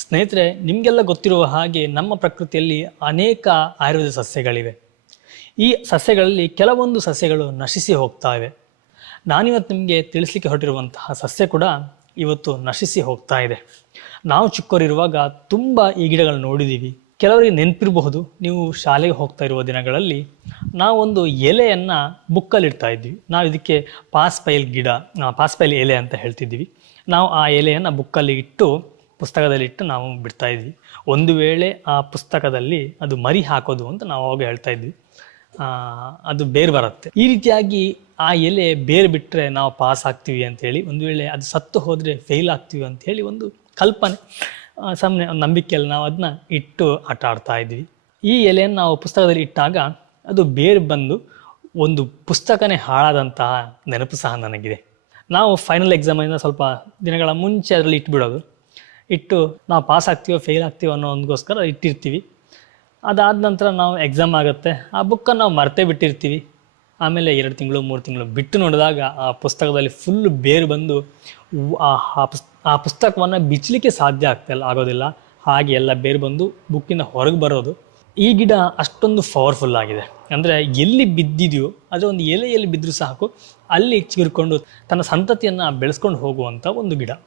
ಸ್ನೇಹಿತರೆ, ನಿಮಗೆಲ್ಲ ಗೊತ್ತಿರುವ ಹಾಗೆ ನಮ್ಮ ಪ್ರಕೃತಿಯಲ್ಲಿ ಅನೇಕ ಆಯುರ್ವೇದ ಸಸ್ಯಗಳಿವೆ. ಈ ಸಸ್ಯಗಳಲ್ಲಿ ಕೆಲವೊಂದು ಸಸ್ಯಗಳು ನಶಿಸಿ ಹೋಗ್ತಾ ಇವೆ. ನಾನಿವತ್ತು ನಿಮಗೆ ತಿಳಿಸ್ಲಿಕ್ಕೆ ಹೊರಟಿರುವಂತಹ ಸಸ್ಯ ಕೂಡ ಇವತ್ತು ನಶಿಸಿ ಹೋಗ್ತಾ ಇದೆ. ನಾವು ಚಿಕ್ಕವರಿರುವಾಗ ತುಂಬ ಈ ಗಿಡಗಳನ್ನು ನೋಡಿದ್ದೀವಿ. ಕೆಲವರಿಗೆ ನೆನಪಿರಬಹುದು, ನೀವು ಶಾಲೆಗೆ ಹೋಗ್ತಾ ಇರುವ ದಿನಗಳಲ್ಲಿ ನಾವೊಂದು ಎಲೆಯನ್ನು ಬುಕ್ಕಲ್ಲಿಡ್ತಾ ಇದ್ವಿ. ನಾವು ಇದಕ್ಕೆ ಪಾಸ್ಪೈಲ್ ಎಲೆ ಅಂತ ಹೇಳ್ತಿದ್ವಿ. ನಾವು ಆ ಎಲೆಯನ್ನು ಬುಕ್ಕಲ್ಲಿ ಇಟ್ಟು ಪುಸ್ತಕದಲ್ಲಿ ಇಟ್ಟು ನಾವು ಬಿಡ್ತಾ ಇದ್ವಿ. ಒಂದು ವೇಳೆ ಆ ಪುಸ್ತಕದಲ್ಲಿ ಅದು ಮರಿ ಹಾಕೋದು ಅಂತ ನಾವು ಅವಾಗ ಹೇಳ್ತಾ ಇದ್ವಿ. ಅದು ಬೇರೆ ಬರುತ್ತೆ. ಈ ರೀತಿಯಾಗಿ ಆ ಎಲೆ ಬೇರೆ ಬಿಟ್ಟರೆ ನಾವು ಪಾಸ್ ಆಗ್ತೀವಿ ಅಂತೇಳಿ, ಒಂದು ವೇಳೆ ಅದು ಸತ್ತು ಹೋದರೆ ಫೇಲ್ ಆಗ್ತೀವಿ ಅಂಥೇಳಿ ಒಂದು ಕಲ್ಪನೆ, ಸುಮ್ಮನೆ ಒಂದು ನಂಬಿಕೆಯಲ್ಲಿ ನಾವು ಅದನ್ನ ಇಟ್ಟು ಆಟ ಆಡ್ತಾ ಇದ್ವಿ. ಈ ಎಲೆಯನ್ನು ನಾವು ಪುಸ್ತಕದಲ್ಲಿ ಇಟ್ಟಾಗ ಅದು ಬೇರೆ ಬಂದು ಒಂದು ಪುಸ್ತಕನೇ ಹಾಳಾದಂತಹ ನೆನಪು ಸಹ ನನಗಿದೆ. ನಾವು ಫೈನಲ್ ಎಕ್ಸಾಮಿಂದ ಸ್ವಲ್ಪ ದಿನಗಳ ಮುಂಚೆ ಅದರಲ್ಲಿ ಇಟ್ಬಿಡೋದು. ಇಟ್ಟು ನಾವು ಪಾಸ್ ಆಗ್ತೀವೋ ಫೇಲ್ ಆಗ್ತೀವೋ ಅನ್ನೋ ಒಂದಕ್ಕೋಸ್ಕರ ಇಟ್ಟಿರ್ತೀವಿ. ಅದಾದ ನಂತರ ನಾವು ಎಕ್ಸಾಮ್ ಆಗುತ್ತೆ, ಆ ಬುಕ್ಕನ್ನು ನಾವು ಮರ್ತೇ ಬಿಟ್ಟಿರ್ತೀವಿ. ಆಮೇಲೆ 2 ತಿಂಗಳು 3 ತಿಂಗಳು ಬಿಟ್ಟು ನೋಡಿದಾಗ ಆ ಪುಸ್ತಕದಲ್ಲಿ ಫುಲ್ ಬೇರು ಬಂದು ಆ ಪುಸ್ತಕವನ್ನು ಬಿಚ್ಚಲಿಕ್ಕೆ ಸಾಧ್ಯ ಆಗೋದಿಲ್ಲ. ಹಾಗೆ ಎಲ್ಲ ಬೇರು ಬಂದು ಬುಕ್ಕಿಂದ ಹೊರಗೆ ಬರೋದು. ಈ ಗಿಡ ಅಷ್ಟೊಂದು ಪವರ್ಫುಲ್ ಆಗಿದೆ. ಅಂದರೆ ಎಲ್ಲಿ ಬಿದ್ದಿದೆಯೋ ಅದರ ಒಂದು ಎಲೆಯಲ್ಲಿ ಬಿದ್ದರೂ ಸಾಕು, ಅಲ್ಲಿ ಚಿಗುರ್ಕೊಂಡು ತನ್ನ ಸಂತತಿಯನ್ನು ಬೆಳೆಸ್ಕೊಂಡು ಹೋಗುವಂಥ ಒಂದು ಗಿಡ.